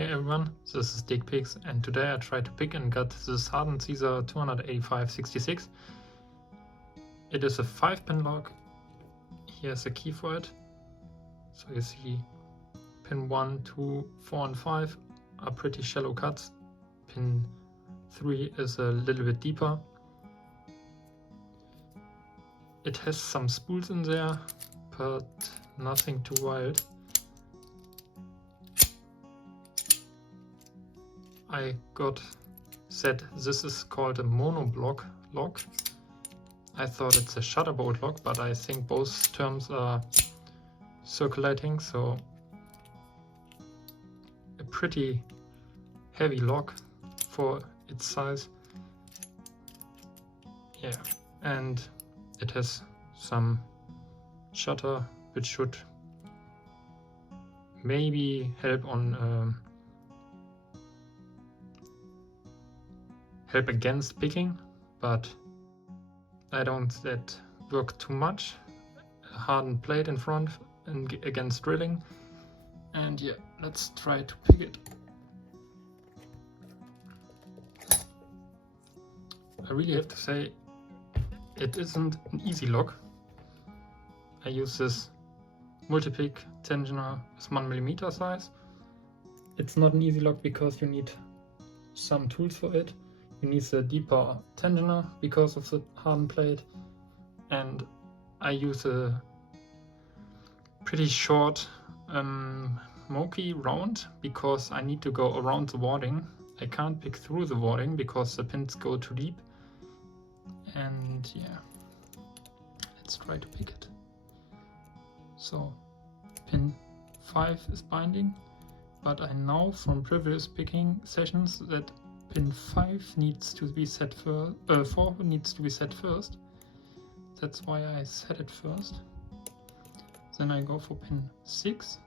Hey everyone, this is DickPix, and today I tried to pick and got this hardened CISA 285/66. It is a 5-pin lock. Here's a key for it. So you see pin 1, 2, 4 and 5 are pretty shallow cuts. Pin 3 is a little bit deeper. It has some spools in there, but nothing too wild. I got said this is called a monoblock lock. I thought it's a shutter bolt lock, but I think both terms are circulating, so a pretty heavy lock for its size. Yeah, and it has some shutter which should maybe help on help against picking, but I don't that work too much. A hardened plate in front and against drilling, and yeah, let's try to pick it. I really have to say it isn't an easy lock. I use this multi-pick tensioner with 1mm size. It's not an easy lock because you need some tools for it. You need a deeper tensioner because of the hardened plate, and I use a pretty short Moki round because I need to go around the warding. I can't pick through the warding because the pins go too deep. And yeah, let's try to pick it. So pin 5 is binding, but I know from previous picking sessions that pin 5 needs to be set first, 4 needs to be set first. That's why I set it first. Then I go for pin 6.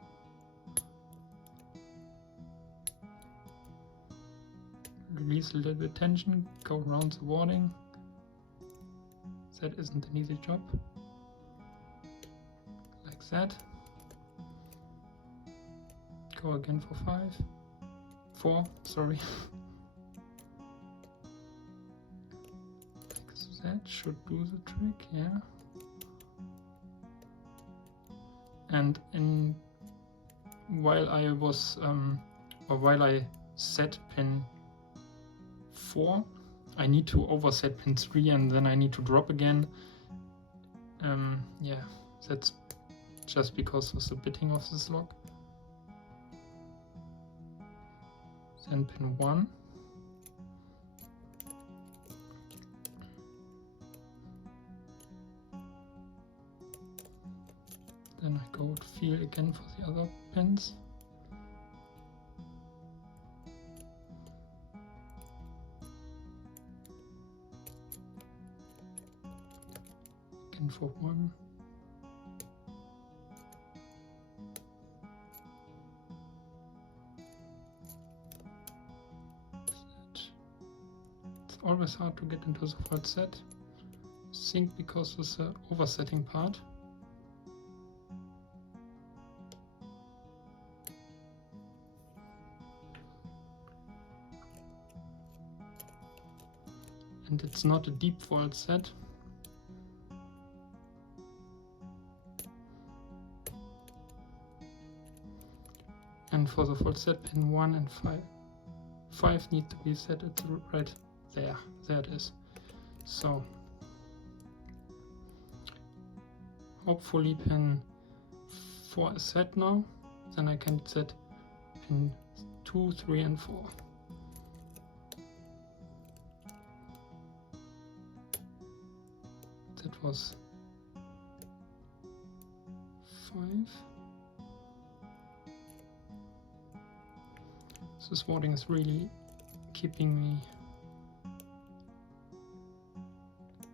Release a little bit tension, go around the warding. That isn't an easy job. Like that. Go again for 4, sorry. That should do the trick, yeah. And while I was while I set pin 4, I need to overset pin 3 and then I need to drop again. Yeah, that's just because of the bitting of this lock. Then pin 1. Then I go to feel again for the other pins. Again for 1. It's always hard to get into the full set. I think because of the oversetting part. And it's not a deep vault set. And for the vault set, pin 1 and 5 need to be set at the right there. There it is. So hopefully pin 4 is set now. Then I can set pin 2, 3 and 4. That was 5. This warding is really keeping me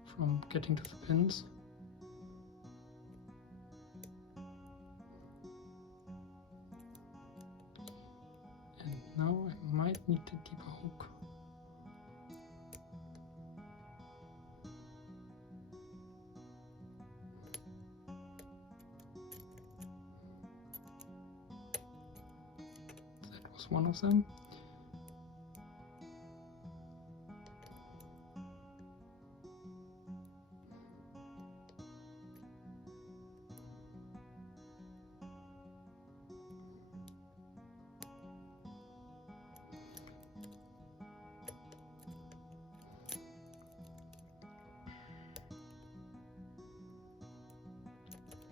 from getting to the pins. And now I might need a deeper hook. was one of them.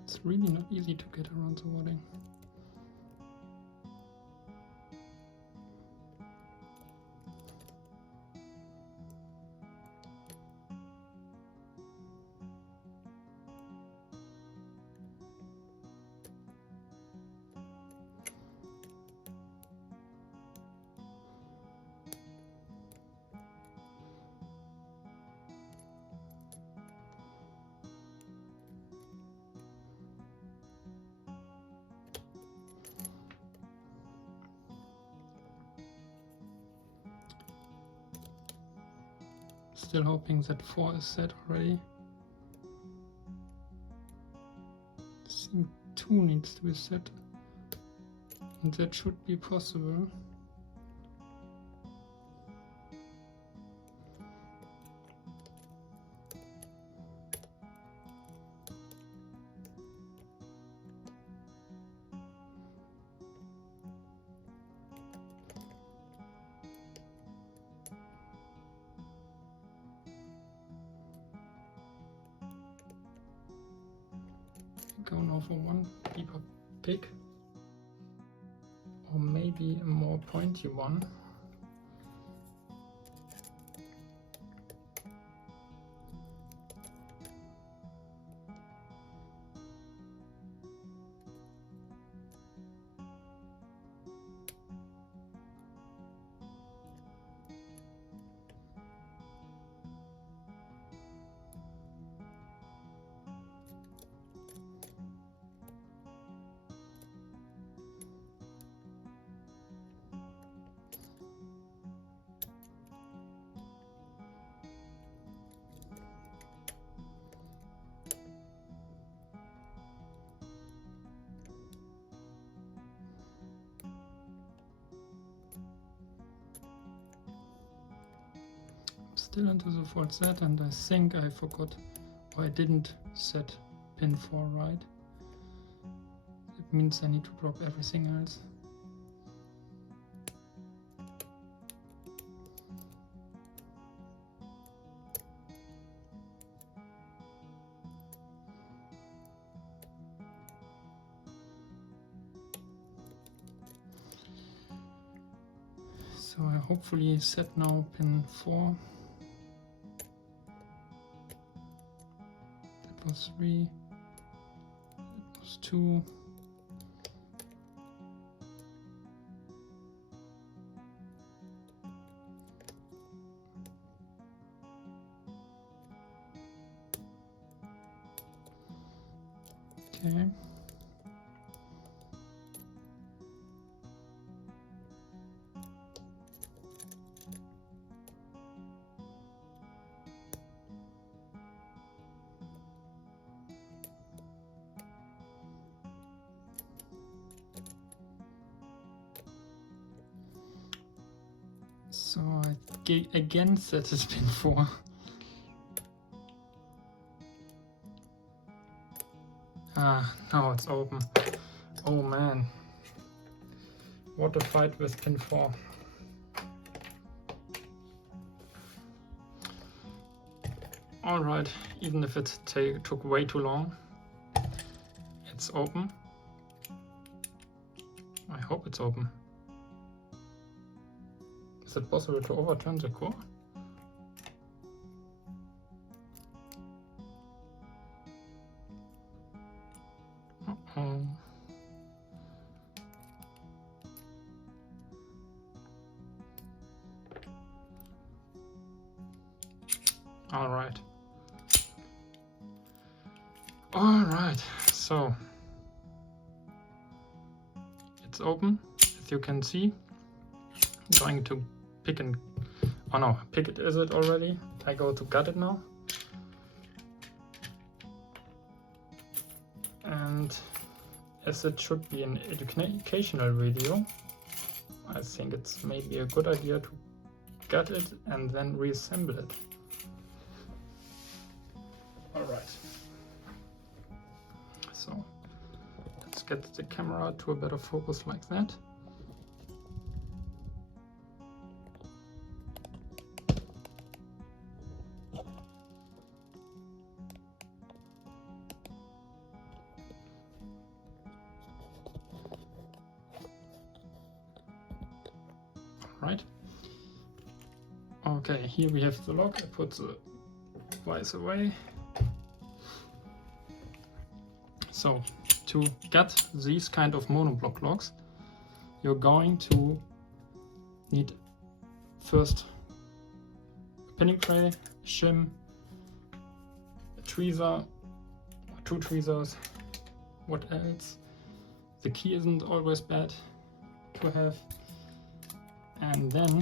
It's really not easy to get around the wording. Still hoping that 4 is set already. I think 2 needs to be set. And that should be possible. Going over one deeper pick, or maybe a more pointy one. Still into the fourth set, and I think I forgot, or I didn't set pin 4 right. It means I need to drop everything else. So I hopefully set now pin 4. That was 3. That was 2. Okay. So I again set it pin 4. Ah, now it's open. Oh man. What a fight with pin 4. Alright, even if it took way too long, it's open. I hope it's open. Is it possible to overturn the core? Uh-oh. Alright. Alright, so it's open, as you can see. I'm going to pick and, oh no, pick it, is it already? I go to gut it now. And as it should be an educational video, I think it's maybe a good idea to gut it and then reassemble it. Alright, so let's get the camera to a better focus like that. Right. Okay, here we have the lock. I put the vise away. So, to get these kind of monoblock locks, you're going to need first a pinning tray, shim, a tweezer, 2 tweezers, what else? The key isn't always bad to have. And then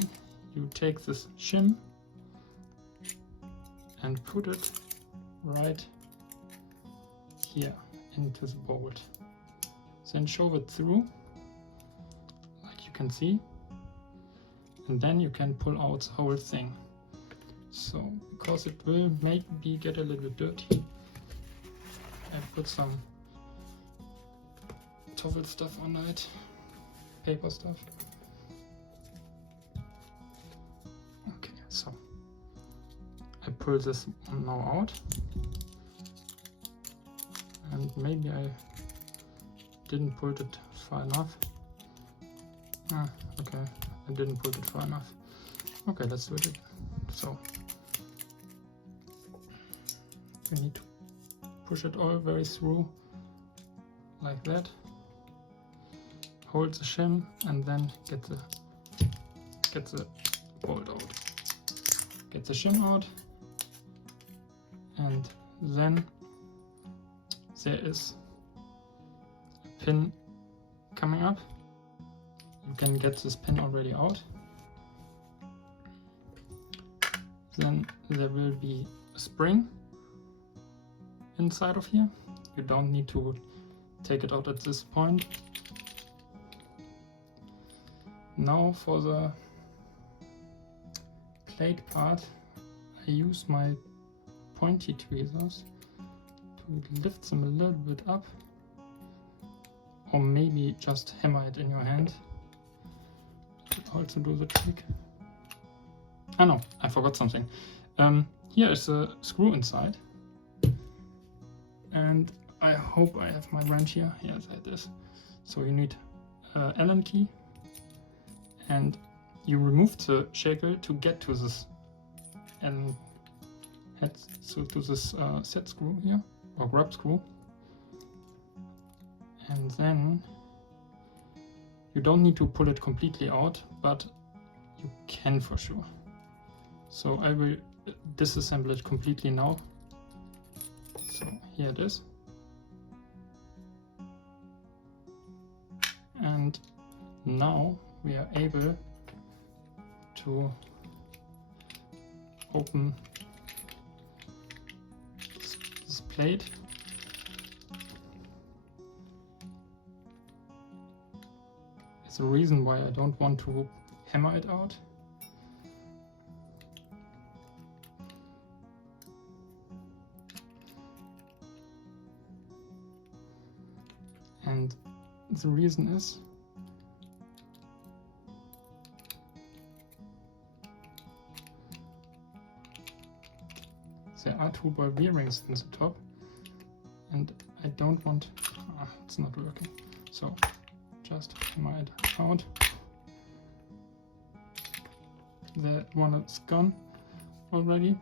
you take this shim and put it right here into the bolt. Then shove it through, like you can see, and then you can pull out the whole thing. So, because it will maybe get a little bit dirty, I put some towel stuff on it, paper stuff. So I pull this one now out, and maybe I didn't pull it far enough. Okay, I didn't pull it far enough. Okay, let's do it again. So we need to push it all very through like that. Hold the shim and then get the bolt out. Get the shim out, and then there is a pin coming up. You can get this pin already out. Then there will be a spring inside of here. You don't need to take it out at this point. Now for the plate part, I use my pointy tweezers to lift them a little bit up, or maybe just hammer it in your hand. It will also do the trick. Ah no, I forgot something. Here is a screw inside, and I hope I have my wrench here. Yes, it is. So you need an Allen key, and you remove the shackle to get to this Allen head, so to this set screw here, or grab screw. And then you don't need to pull it completely out, but you can for sure. So I will disassemble it completely now. So here it is. And now we are able to open this plate. It's the reason why I don't want to hammer it out. And the reason is there are 2 ball bearings in the top, and I don't want, it's not working, so just hammer it out. That one is gone already.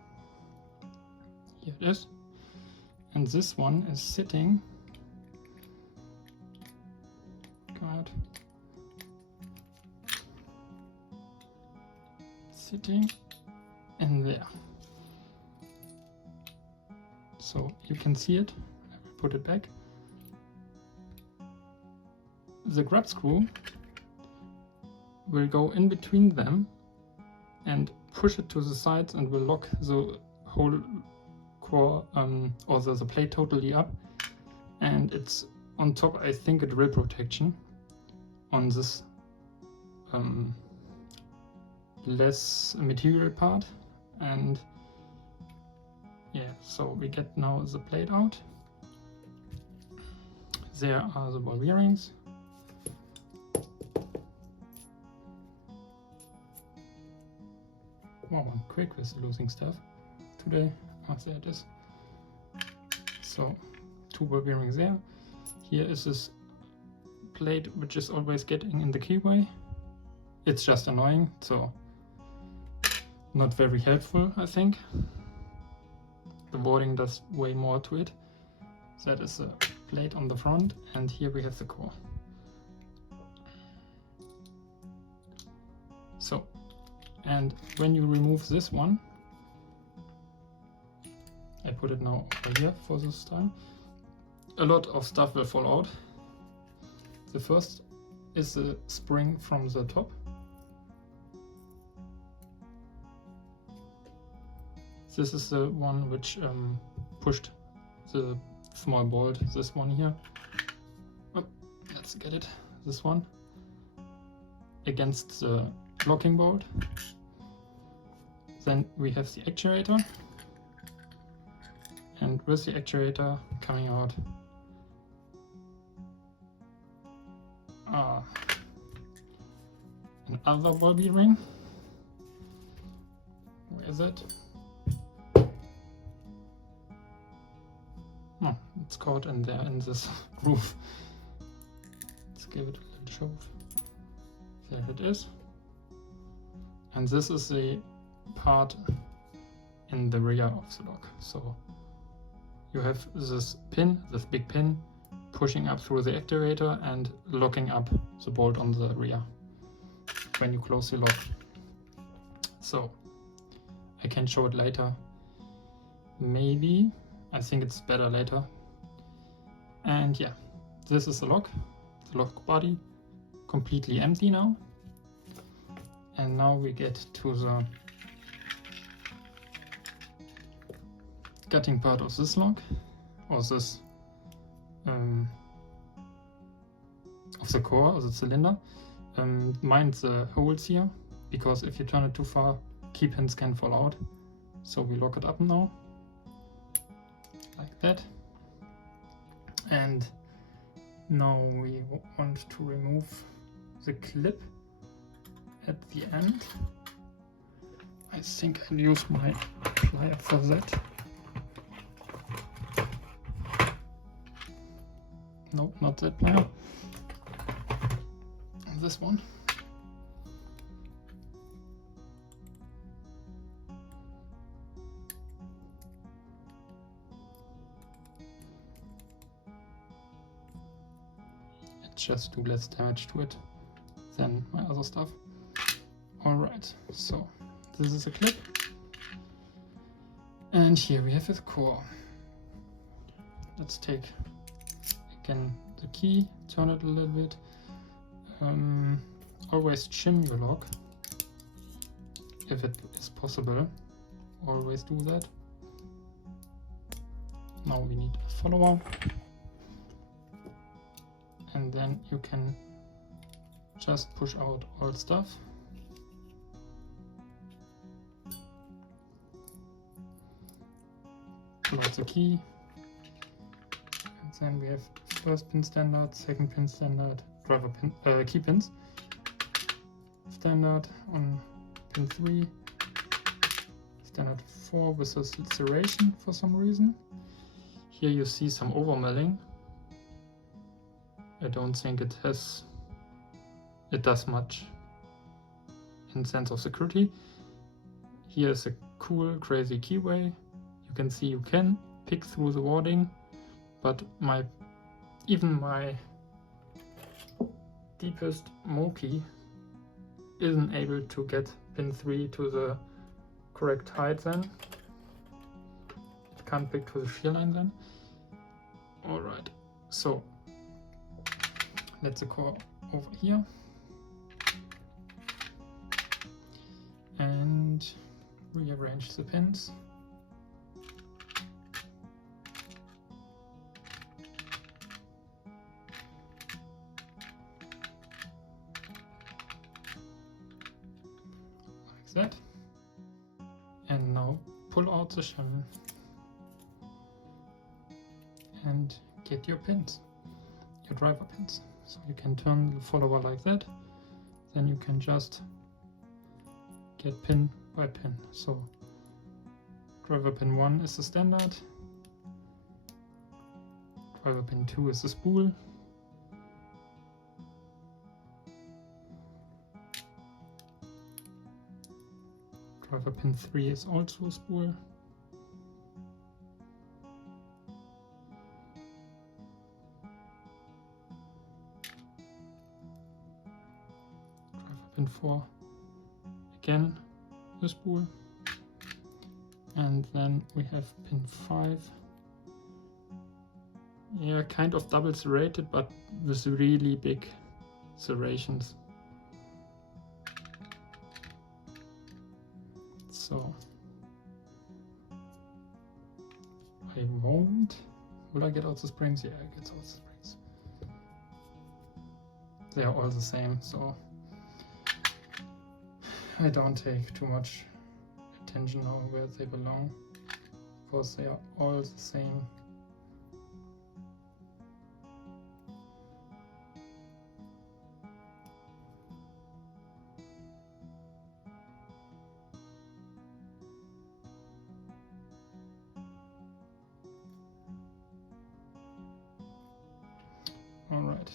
Here it is. And this one is sitting, sitting in there. So you can see it. I will put it back. The grab screw will go in between them and push it to the sides and will lock the whole core or the plate totally up. And it's on top, I think, a drill protection on this less material part, and yeah, so we get now the plate out. There are the ball bearings. Wow, I'm quick with losing stuff today. Oh, there it is. So 2 ball bearings there. Here is this plate which is always getting in the keyway. It's just annoying, so not very helpful, I think. The wording does way more to it. That is a plate on the front, and here we have the core. So, and when you remove this one, I put it now over here for this time, a lot of stuff will fall out. The first is the spring from the top. This is the one which pushed the small bolt, this one here. Oh, let's get it, this one, against the locking bolt. Then we have the actuator, and with the actuator coming out another ball bearing. Where is it? Oh, it's caught in there in this groove. Let's give it a little shove. There it is. And this is the part in the rear of the lock. So you have this pin, this big pin, pushing up through the actuator and locking up the bolt on the rear when you close the lock. So I can show it later. Maybe. I think it's better later. And yeah, this is the lock body, completely empty now. And now we get to the gutting part of this lock, or this of the core, of the cylinder. Mind the holes here, because if you turn it too far, key pins can fall out. So we lock it up now, like that. And now we want to remove the clip at the end. I think I'll use my plier for that. Nope, not that plier. This one. Just do less damage to it than my other stuff. Alright, so this is a clip. And here we have the core. Let's take again the key, turn it a little bit. Always shim your lock if it is possible. Always do that. Now we need a follower. And then you can just push out all stuff. Pull out the key. And then we have first pin standard, second pin standard, driver pin, key pins. Standard on pin 3. Standard 4 with a serration for some reason. Here you see some overmilling. I don't think it does much in sense of security. Here is a cool, crazy keyway. You can see you can pick through the wording, but even my deepest Moki isn't able to get pin 3 to the correct height then. It can't pick to the shear line then. Alright, so let's the core over here and rearrange the pins. that. And now pull out the shim and get your pins, your driver pins. So you can turn the follower like that, then you can just get pin by pin. So driver pin 1 is the standard, driver pin 2 is the spool, driver pin 3 is also a spool, driver pin 4 again the spool, and then we have pin 5. Yeah, kind of double serrated, but with really big serrations. So I won't. Will I get out the springs? Yeah, I get out the springs. They are all the same, so I don't take too much attention now where they belong, because they are all the same. Alright,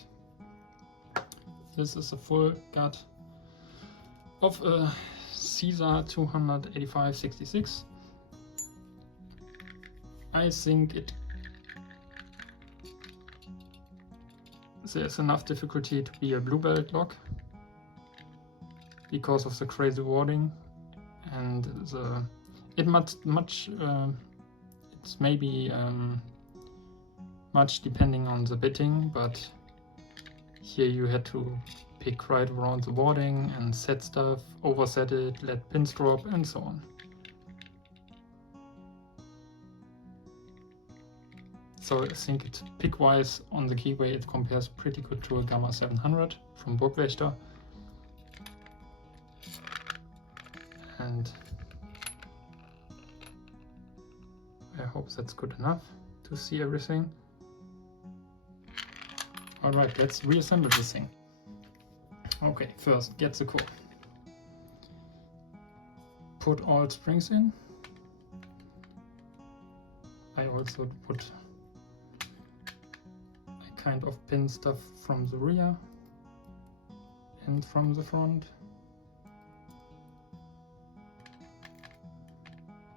this is a full gut of a CISA 285/66. I think there's enough difficulty to be a blue belt lock because of the crazy wording, and it's maybe much depending on the bitting, but here you had to pick right around the wording and set stuff, overset it, let pins drop, and so on. So I think it's pick-wise on the keyway it compares pretty good to a Gamma 700 from Burgwächter. And I hope that's good enough to see everything. Alright, let's reassemble this thing. Okay, first get the core. Put all springs in. I also put I kind of pin stuff from the rear and from the front.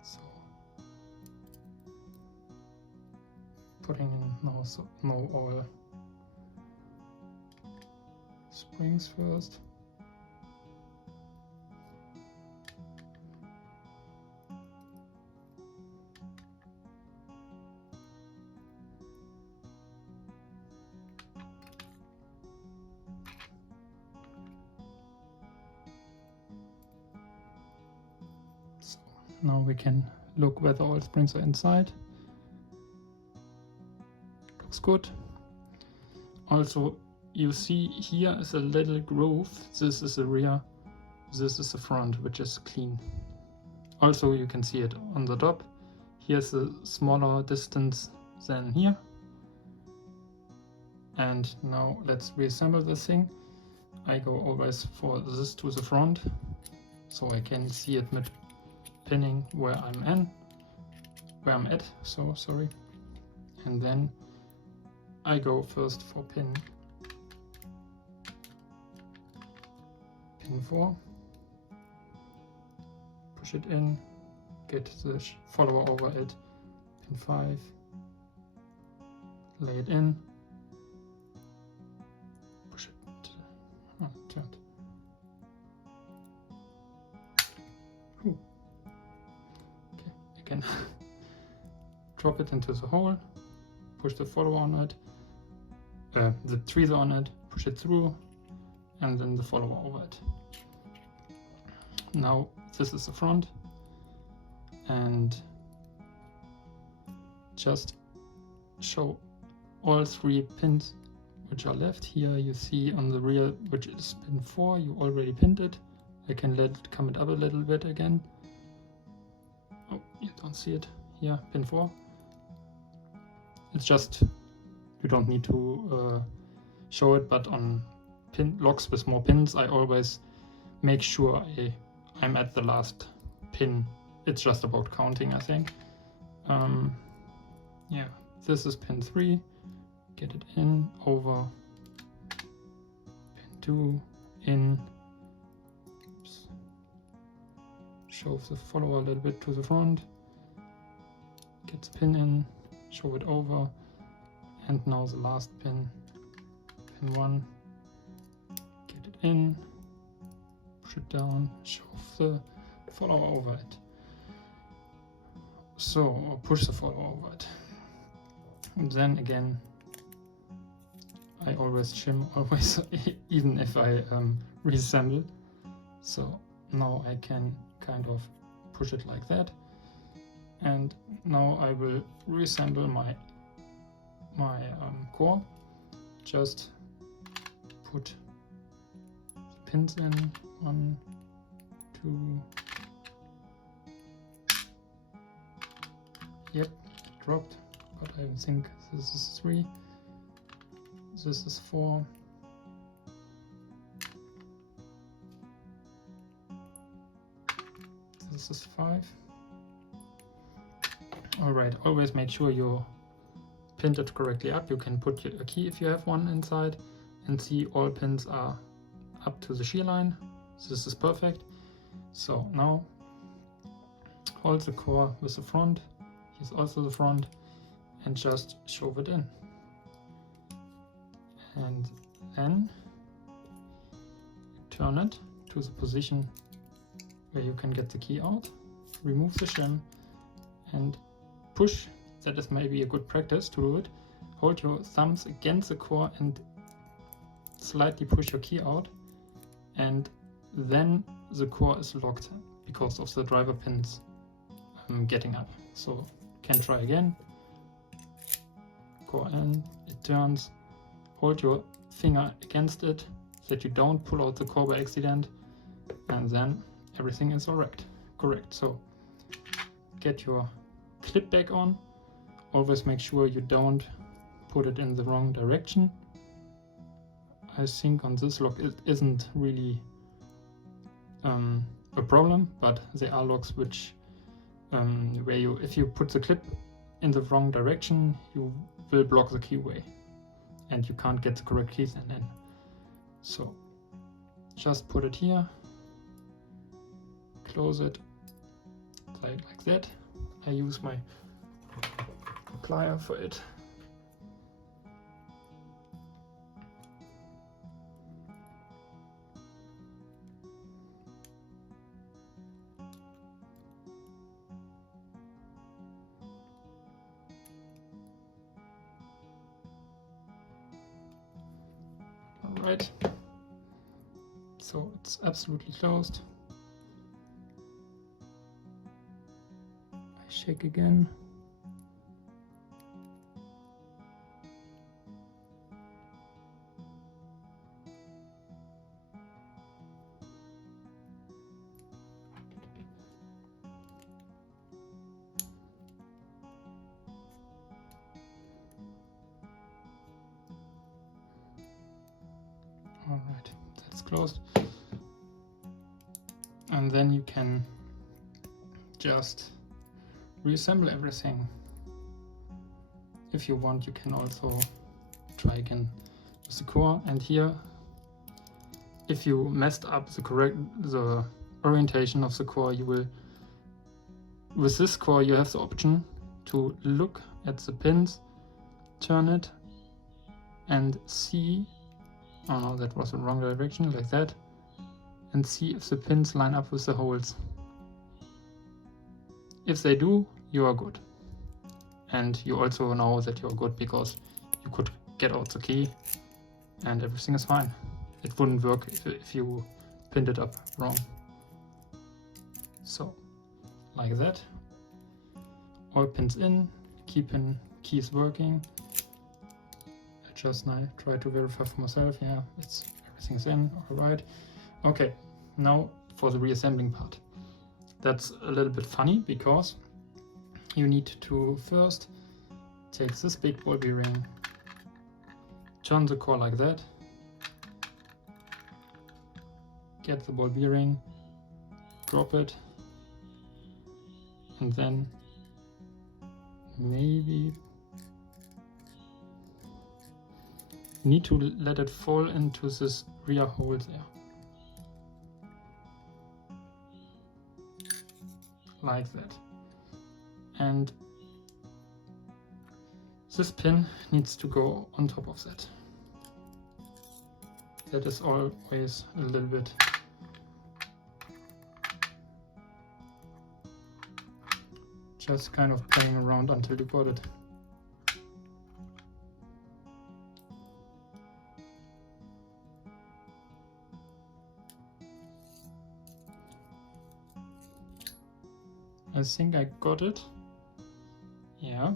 So putting in no all springs first. So now we can look whether all springs are inside. Looks good. Also, you see here is a little groove. This is the rear, this is the front, which is clean. Also you can see it on the top. Here's a smaller distance than here. And now let's reassemble this thing. I go always for this to the front, so I can see it with pinning where I'm at, so sorry. And then I go first for pin 4, push it in, get the follower over it, pin 5, lay it in, push it, turned. Okay, again, drop it into the hole, push the follower on it, the tweezer on it, push it through, and then the follower over it. Now this is the front, and just show all 3 pins which are left. Here you see on the rear, which is pin 4, you already pinned it. I can let it come up a little bit again. Oh, you don't see it here, pin 4. It's just, you don't need to show it, but on pin locks with more pins, I always make sure I'm at the last pin. It's just about counting, I think. Yeah, this is pin 3. Get it in, over, pin 2, in. Oops. Shove the follower a little bit to the front. Get the pin in, show it over, and now the last pin, pin 1. Get it in, push it down, shove the follower over it. So, or push the follower over it. And then again, I always shim, even if I reassemble. So now I can kind of push it like that. And now I will reassemble my core. Just put the pins in, 1, 2. Yep, dropped, but I think this is 3. This is 4. This is 5. Alright, always make sure you pinned it correctly up. You can put a key if you have one inside and see all pins are up to the shear line. This is perfect. So now hold the core with the front. Here's also the front, and just shove it in. And then turn it to the position where you can get the key out, remove the shim, and push. That is maybe a good practice to do it. Hold your thumbs against the core and slightly push your key out, and then the core is locked because of the driver pins getting up. So can try again. Core in, it turns. Hold your finger against it so that you don't pull out the core by accident, and then everything is correct. So get your clip back on. Always make sure you don't put it in the wrong direction. I think on this lock it isn't really a problem, but there are locks which where if you put the clip in the wrong direction, you will block the keyway and you can't get the correct keys in. So just put it here, close it like that. I use my plier for it. Alright, so it's absolutely closed. I shake again. Alright, that's closed. And then you can just reassemble everything. If you want, you can also try again with the core. And here, if you messed up the orientation of the core, you will, with this core, you have the option to look at the pins, turn it, and see. Oh no, that was the wrong direction, like that. And see if the pins line up with the holes. If they do, you are good. And you also know that you're good because you could get out the key and everything is fine. It wouldn't work if you pinned it up wrong. So, like that. All pins in, key is working. Just now try to verify for myself. Yeah, everything's in. All right. Okay. Now for the reassembling part. That's a little bit funny because you need to first take this big ball bearing, turn the core like that, get the ball bearing, drop it, and then maybe need to let it fall into this rear hole there. Like that. And this pin needs to go on top of that. That is always a little bit just kind of playing around until you got it. I think I got it. Yeah.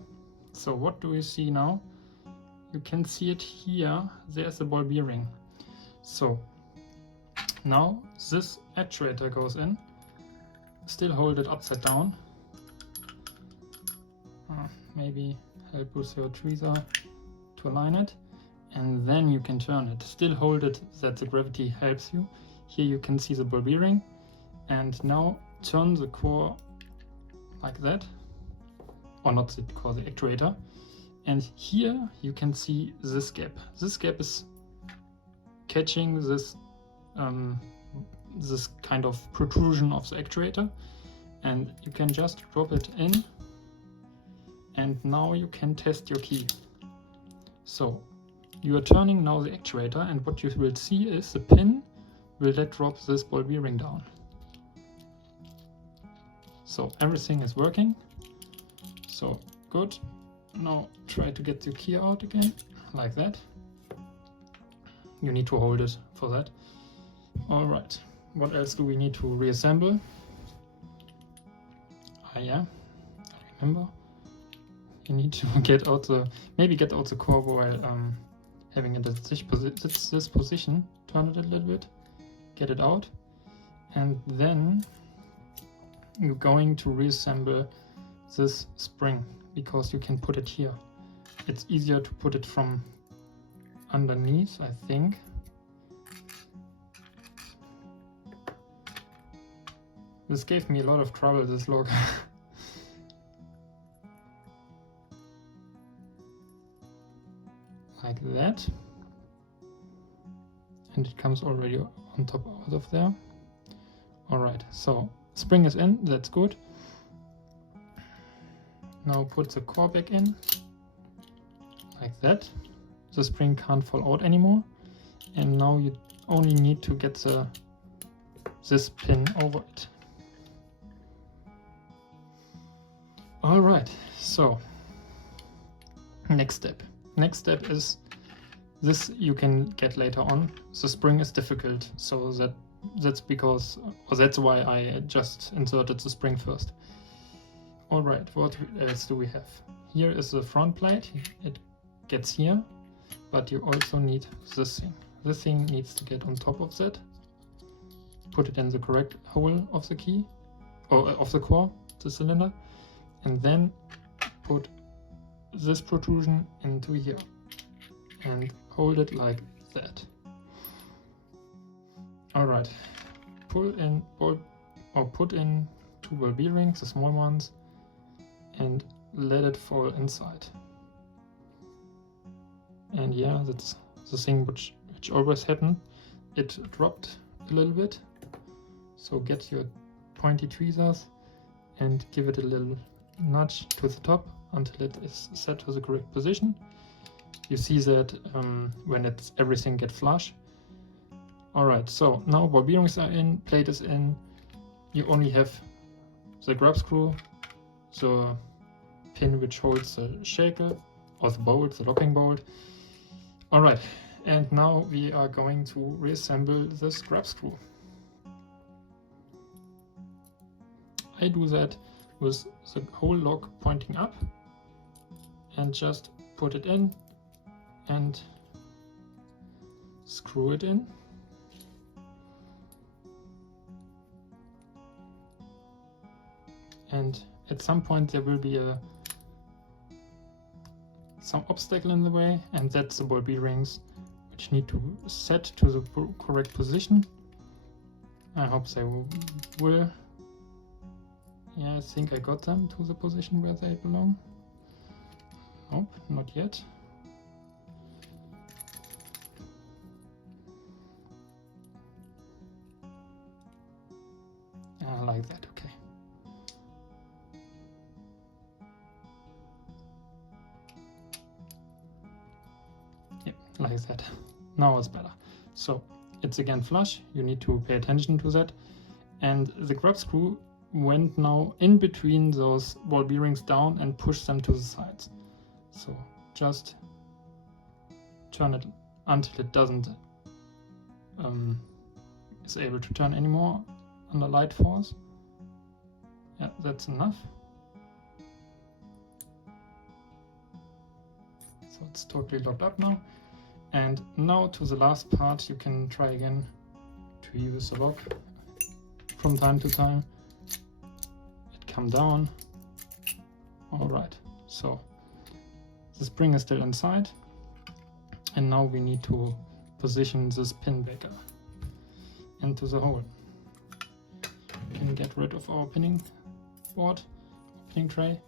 So what do we see now? You can see it here. There's the ball bearing. So now this actuator goes in. Still hold it upside down. Maybe help with your tweezer to align it. And then you can turn it. Still hold it that the gravity helps you. Here you can see the ball bearing. And now turn the core like that, or not the core, the actuator. And here you can see this gap. This gap is catching this this kind of protrusion of the actuator, and you can just drop it in, and now you can test your key. So you are turning now the actuator, and what you will see is the pin will let drop this ball bearing down. So everything is working. So good. Now try to get your key out again, like that. You need to hold it for that. All right. What else do we need to reassemble? Yeah, I remember. You need to get out the core while having it at this position. Turn it a little bit, get it out, and then you're going to reassemble this spring because you can put it here. It's easier to put it from underneath, I think. This gave me a lot of trouble, this log. Like that. And it comes already on top out of there. Alright, so spring is in, that's good. Now put the core back in, like that. The spring can't fall out anymore. And now you only need to get this pin over it. Alright, so next step. Next step is this you can get later on. The spring is difficult, so that's because, or that's why I just inserted the spring first. Alright, what else do we have? Here is the front plate, it gets here, but you also need this thing. This thing needs to get on top of that. Put it in the correct hole of the key, or of the core, the cylinder, and then put this protrusion into here and hold it like that. Alright, pull in or put in 2 ball bearings, the small ones, and let it fall inside. And yeah, that's the thing which always happened. It dropped a little bit, so get your pointy tweezers and give it a little nudge to the top until it is set to the correct position. You see that when everything gets flush. Alright, so now ball bearings are in, plate is in. You only have the grub screw, the pin which holds the shackle, or the bolt, the locking bolt. Alright, and now we are going to reassemble this grub screw. I do that with the whole lock pointing up and just put it in and screw it in. and at some point there will be some obstacle in the way, and that's the ball bearings which need to set to the correct position. I hope they will. Yeah, I think I got them to the position where they belong. Nope, not yet. Like that, okay. Yeah, like that. Now it's better. So it's again flush, you need to pay attention to that. And the grub screw went now in between those ball bearings down and pushed them to the sides. So just turn it until it doesn't is able to turn anymore under light force. Yeah, that's enough. So it's totally locked up now. And now to the last part, you can try again to use the lock from time to time. It come down. All right, so the spring is still inside. And now we need to position this pin back into the hole. We can get rid of our pinning board, pinning tray.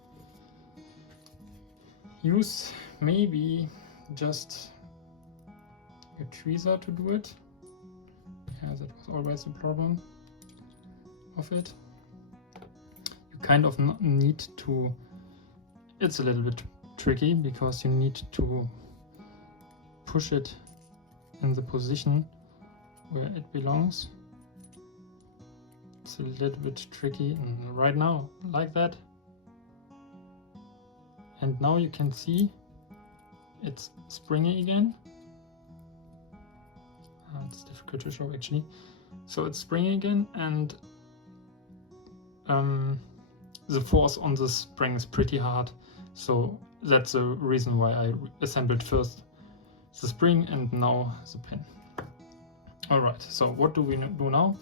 Use maybe just a tweezer to do it. Yeah, that was always the problem of it. You kind of need to, it's a little bit tricky because you need to push it in the position where it belongs. It's a little bit tricky, and right now, like that. And now you can see it's springy again. It's difficult to show actually. So it's springy again, and the force on the spring is pretty hard. So that's the reason why I assembled first the spring and now the pin. Alright, so what do we do now?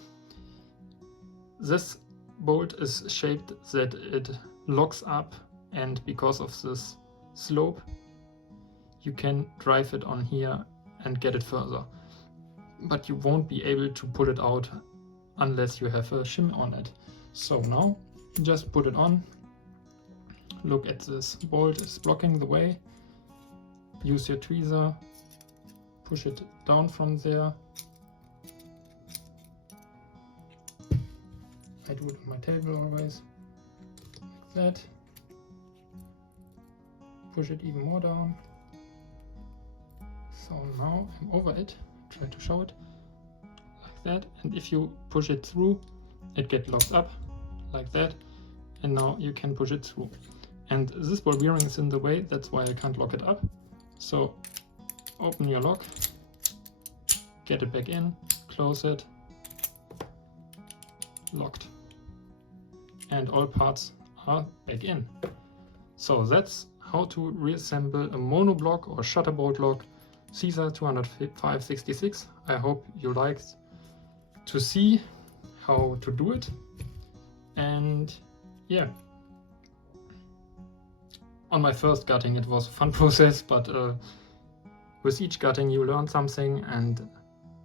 This bolt is shaped that it locks up, and because of this slope you can drive it on here and get it further. But you won't be able to pull it out unless you have a shim on it. So now just put it on. Look at this bolt is blocking the way. Use your tweezer, push it down from there. I do it on my table always, like that. Push it even more down. So now I'm over it. Try to show it like that, and if you push it through, it gets locked up like that, and now you can push it through. And this ball bearing is in the way, that's why I can't lock it up. So open your lock, get it back in, close it, locked, and all parts are back in. So that's how to reassemble a monoblock or shutter bolt lock CISA 20566. I hope you liked to see how to do it. And yeah, on my first gutting it was a fun process, but with each gutting you learn something, and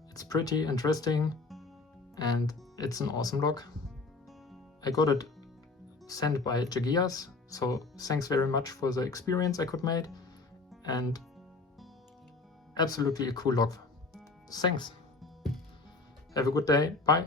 it's pretty interesting, and it's an awesome lock. I got it sent by Yagias, so thanks very much for the experience I could make, and absolutely a cool lock. Thanks. Have a good day. Bye.